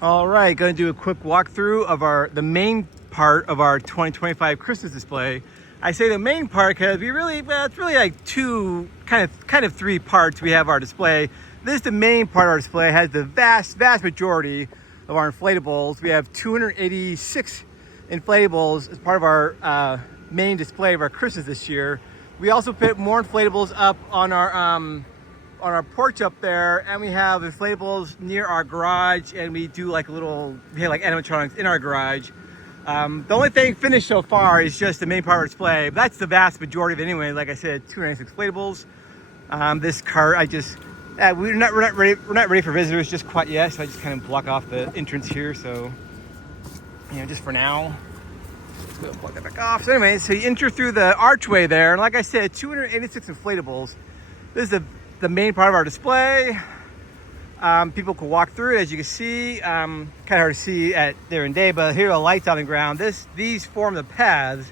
All right, going to do a quick walkthrough of the main part of our 2025 Christmas display. I say the main part because it's really like two, kind of three parts we have our display. This is the main part of our display. It has the vast majority of our inflatables. We have 286 inflatables as part of our main display of our Christmas this year. We also put more inflatables up on our porch up there, and we have inflatables near our garage, and we do like we have like animatronics in our garage. The only thing finished so far is just the main part of our display. But that's the vast majority of it anyway. Like I said, 296 inflatables. This cart, we're not ready for visitors just quite yet, so I just kind of block off the entrance here. So, just for now. Let's go block that back off. So anyway, so you enter through the archway there, and like I said, 286 inflatables. This is the main part of our display. People can walk through it, as you can see. Kind of hard to see there in day, but here are the lights on the ground. These form the paths.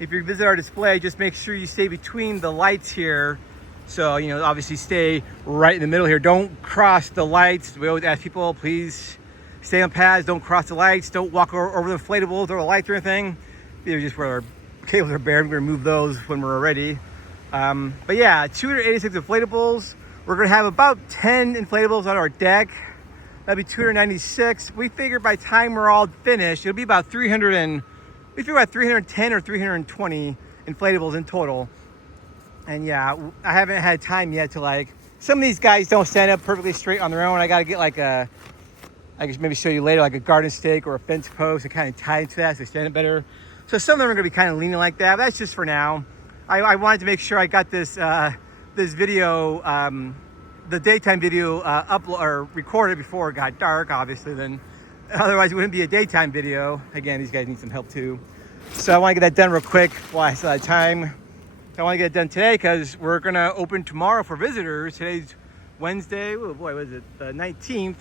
If you visit our display, just make sure you stay between the lights here. So, obviously stay right in the middle here. Don't cross the lights. We always ask people, please stay on paths. Don't cross the lights. Don't walk over the inflatables or the lights or anything. These are just where our cables are buried. We're gonna move those when we're ready. But yeah, 286 inflatables. We're gonna have about 10 inflatables on our deck. That'd be 296. We figure by the time we're all finished, it'll be about 310 or 320 inflatables in total. And yeah, I haven't had time yet to some of these guys don't stand up perfectly straight on their own. I gotta get I can maybe show you later, like a garden stake or a fence post and kind of tie into that so they stand up better. So some of them are gonna be kind of leaning like that, but that's just for now. I wanted to make sure I got this video, the daytime video recorded before it got dark, obviously. Then otherwise it wouldn't be a daytime video. Again, these guys need some help too. So I want to get that done real quick while I still have time. I want to get it done today because we're gonna open tomorrow for visitors. Today's Wednesday. Oh boy, what is it? The 19th.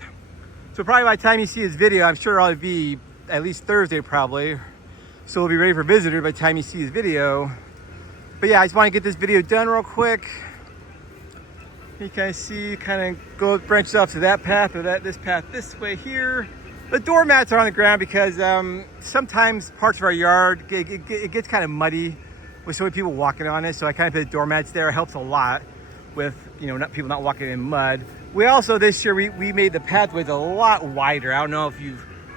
So probably by the time you see this video, I'm sure it'll be at least Thursday probably. So we'll be ready for visitors by the time you see this video. But yeah, I just want to get this video done real quick. You can see, branches off to that path or this path this way here. The doormats are on the ground because sometimes parts of our yard, it gets kind of muddy with so many people walking on it. So I kind of put the doormats there. It helps a lot with, people not walking in mud. We also, this year, we made the pathways a lot wider. I don't know if it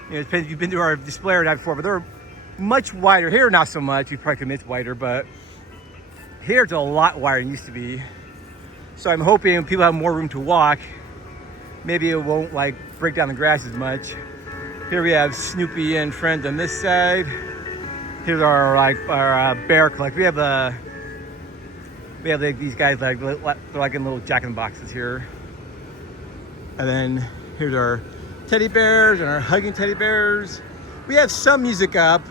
depends if you've been to our display or not before, but they're much wider. Here, not so much. You probably could admit it's wider, but here it's a lot wider than it used to be. So I'm hoping people have more room to walk. Maybe it won't break down the grass as much. Here we have Snoopy and friends on this side. Here's our bear collection. We have these guys they're in little jack-in-the-boxes here. And then here's our teddy bears and our hugging teddy bears. We have some music up.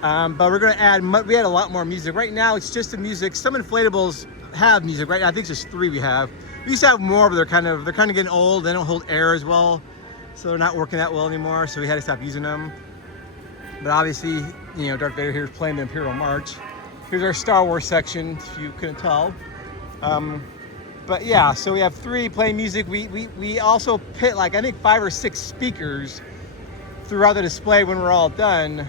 But we're gonna add, we had a lot more music. Right now it's just the music. Some inflatables have music, right? I think it's just 3 we have. We used to have more, but they're kind of getting old. They don't hold air as well. So they're not working that well anymore. So we had to stop using them. But obviously, Darth Vader here is playing the Imperial March. Here's our Star Wars section, if you couldn't tell. But yeah, so we have 3 playing music. We also put I think 5 or 6 speakers throughout the display when we're all done.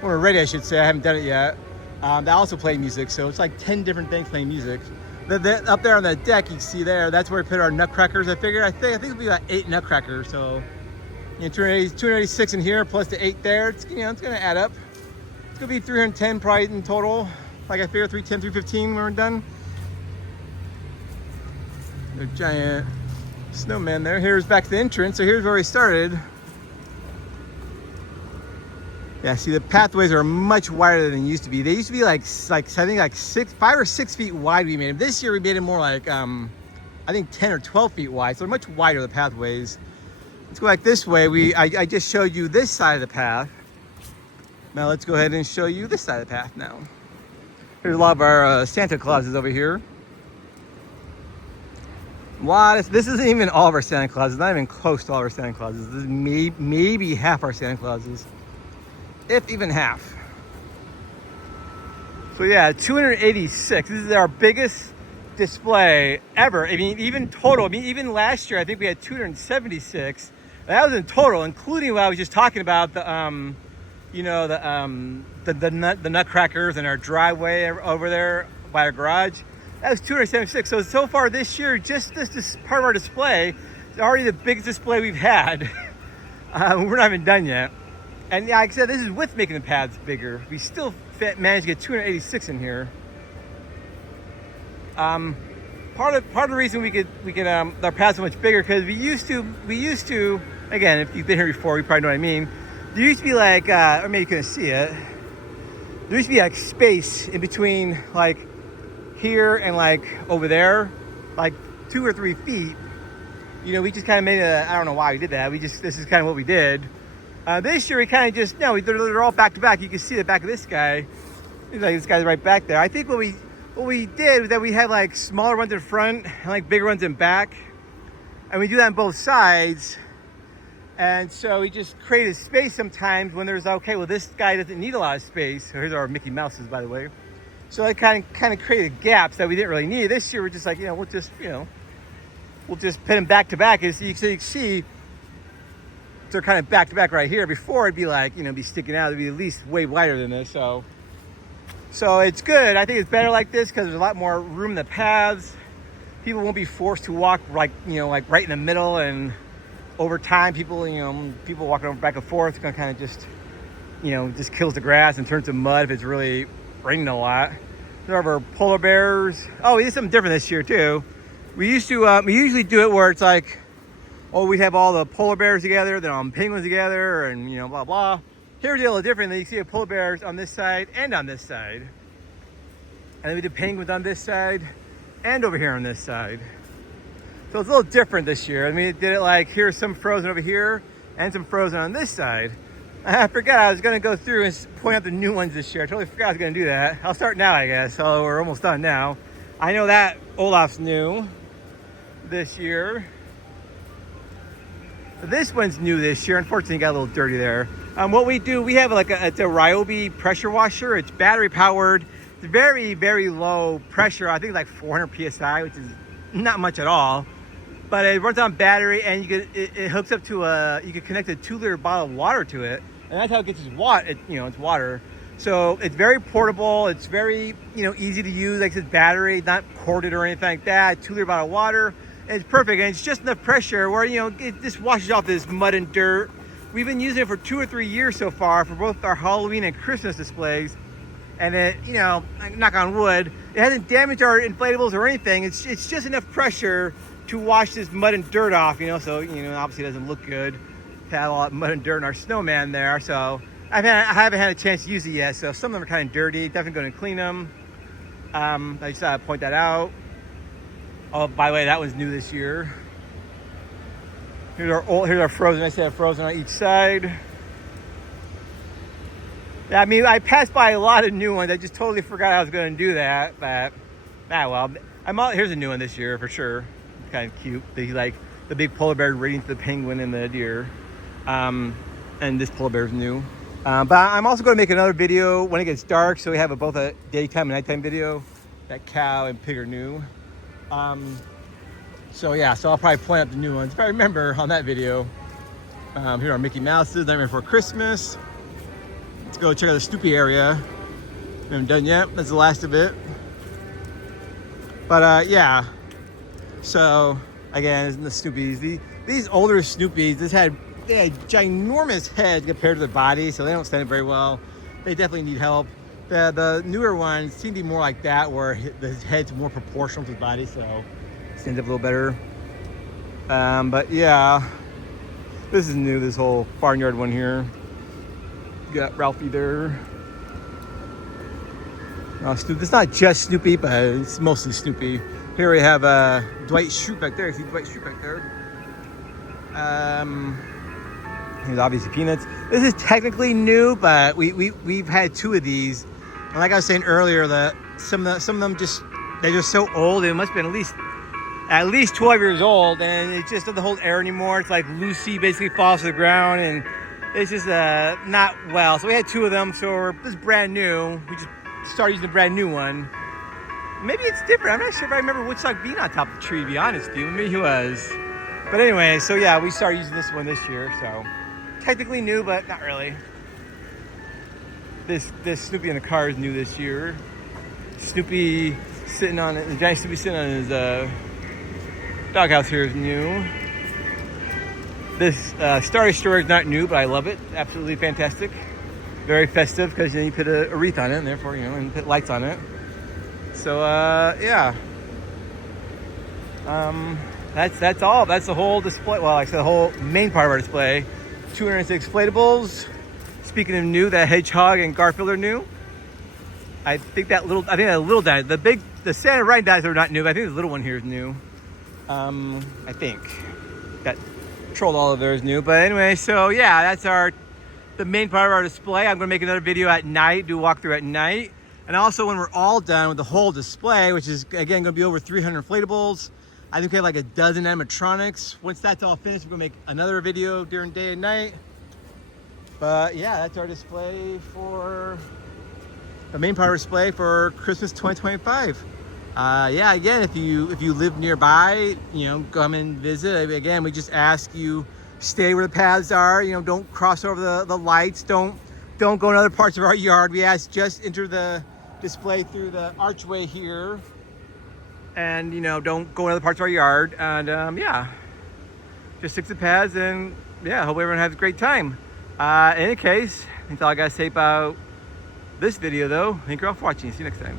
When we're ready, I should say. I haven't done it yet. They also play music, so it's 10 different things playing music. Up there on the deck, you can see there, that's where we put our nutcrackers. I think it'll be about 8 nutcrackers. So 286 in here plus the 8 there. It's it's gonna add up. It's gonna be 310 probably in total. I figure 310, 315 when we're done. The giant snowman there. Here's back to the entrance. So here's where we started. Yeah, see the pathways are much wider than they used to be. They used to be I think 5 or 6 feet wide we made them. This year we made them more I think 10 or 12 feet wide. So they're much wider, the pathways. Let's go this way. I just showed you this side of the path. Now let's go ahead and show you this side of the path now. Here's a lot of our Santa Clauses over here. Wow, this isn't even all of our Santa Clauses. Not even close to all of our Santa Clauses. This is maybe half our Santa Clauses. If even half. So yeah, 286. This is our biggest display ever. I mean, even total. I mean, even last year, I think we had 276. That was in total, including what I was just talking about, you know, the nutcrackers in our driveway over there by our garage. That was 276. So far this year, just this part of our display is already the biggest display we've had. We're not even done yet. And yeah, like I said, this is with making the pads bigger. We still managed to get 286 in here. Part of the reason we could our pads so much bigger, because we used to, again, if you've been here before, you probably know what I mean. There used to be like, or maybe you couldn't see it. There used to be like space in between like here and like over there, like 2 or 3 feet. You know, we just kind of made I don't know why we did that. This is kind of what we did. This year we kind of just, no, they're all back to back. You can see the back of this guy. Like this guy's right back there. I think what we did was that we had like smaller ones in front and like bigger ones in back. And we do that on both sides. And so we just created space sometimes when there's, okay, well, this guy doesn't need a lot of space. So here's our Mickey Mouses, by the way. So it kind of created gaps that we didn't really need. This year we're just like, we'll just put them back to back. As you can see, they're kind of back to back right here. Before it'd be like, be sticking out. It'd be at least way wider than this. So it's good. I think it's better like this because there's a lot more room in the paths. People won't be forced to walk like right in the middle, and over time people walking over back and forth, it's gonna kind of just kills the grass and turns to mud if it's really raining a lot. There are our polar bears. Oh, we did something different this year too. We usually do it where it's like, we have all the polar bears together, then penguins together, and blah blah. Here we do a little different. You see the polar bears on this side and on this side, and then we do penguins on this side and over here on this side. So it's a little different this year. I mean, it did it like here's some frozen over here and some frozen on this side. I forgot I was gonna go through and point out the new ones this year. I totally forgot I was gonna do that. I'll start now, I guess. So we're almost done now. I know that Olaf's new this year. This one's new this year. Unfortunately, it got a little dirty there. What we do, we have it's a Ryobi pressure washer. It's battery powered. It's very, very low pressure. I think it's like 400 PSI, which is not much at all. But it runs on battery, and it hooks up to you can connect a 2-liter bottle of water to it, and that's how it gets its water. It's water. So it's very portable. It's very easy to use. Like I said, battery, not corded or anything like that. 2-liter bottle of water. It's perfect, and it's just enough pressure where it just washes off this mud and dirt. We've been using it for 2 or 3 years so far for both our Halloween and Christmas displays, and it, knock on wood, it hasn't damaged our inflatables or anything. It's just enough pressure to wash this mud and dirt off. So obviously it doesn't look good to have all that mud and dirt in our snowman there. So I haven't had a chance to use it yet. So some of them are kind of dirty. Definitely going to clean them. I just thought I'd point that out. Oh, by the way, that one's new this year. Here's our frozen. I said frozen on each side. Yeah, I mean, I passed by a lot of new ones. I just totally forgot I was going to do that. But, well, here's a new one this year for sure. It's kind of cute. The big polar bear reading to the penguin and the deer. And this polar bear's new. But I'm also going to make another video when it gets dark. So we have both a daytime and nighttime video. That cow and pig are new. So I'll probably point out the new ones if I remember on that video. Here are Mickey Mouses, Nightmare Before Christmas. Let's go check out the Snoopy area. We haven't done yet. That's the last of it. But so again, isn't the Snoopies? These older Snoopies, they had ginormous heads compared to the body, so they don't stand up very well. They definitely need help. The newer ones seem to be more like that, where the head's more proportional to the body, so it stands up a little better. But yeah, this is new, this whole barnyard one here. You got Ralphie there. It's not just Snoopy, but it's mostly Snoopy. Here we have Dwight Schrute back there. See Dwight Schrute back there. Here's obviously Peanuts. This is technically new, but we've had 2 of these. And like I was saying earlier, some of them they're just so old. It must have been at least 12 years old, and it just doesn't hold air anymore. It's like Lucy basically falls to the ground, and it's just not well. So we had 2 of them. So this is brand new. We just started using the brand new one. Maybe it's different. I'm not sure if I remember Woodstock being on top of the tree, to be honest, dude. Maybe he was. But anyway, so yeah, we started using this one this year, so technically new, but not really. This Snoopy in the car is new this year. Snoopy sitting on it, the giant Snoopy sitting on his doghouse here is new. This Starry Store is not new, but I love it. Absolutely fantastic. Very festive because you put a wreath on it, and therefore and put lights on it. So yeah. That's all. That's the whole display. Well, like I said, the whole main part of our display. 206 inflatables. Speaking of new, that hedgehog and Garfield are new. I think that little dinosaur, the Santa and Rudolph dinosaur are not new, but I think the little one here is new. I think that Troll Oliver is new. But anyway, so yeah, that's the main part of our display. I'm gonna make another video at night, do a walkthrough at night. And also when we're all done with the whole display, which is again gonna be over 300 inflatables. I think we have like a dozen animatronics. Once that's all finished, we're gonna make another video during day and night. But yeah, that's our display for the main part of our display for Christmas 2025. Yeah, again, if you live nearby, come and visit. Again, we just ask you stay where the paths are. Don't cross over the lights. Don't go in other parts of our yard. We ask just enter the display through the archway here, and don't go in other parts of our yard. And yeah, just stick to the paths, and yeah, hope everyone has a great time. In any case, that's all I gotta say about this video, though. Thank you all for watching. See you next time.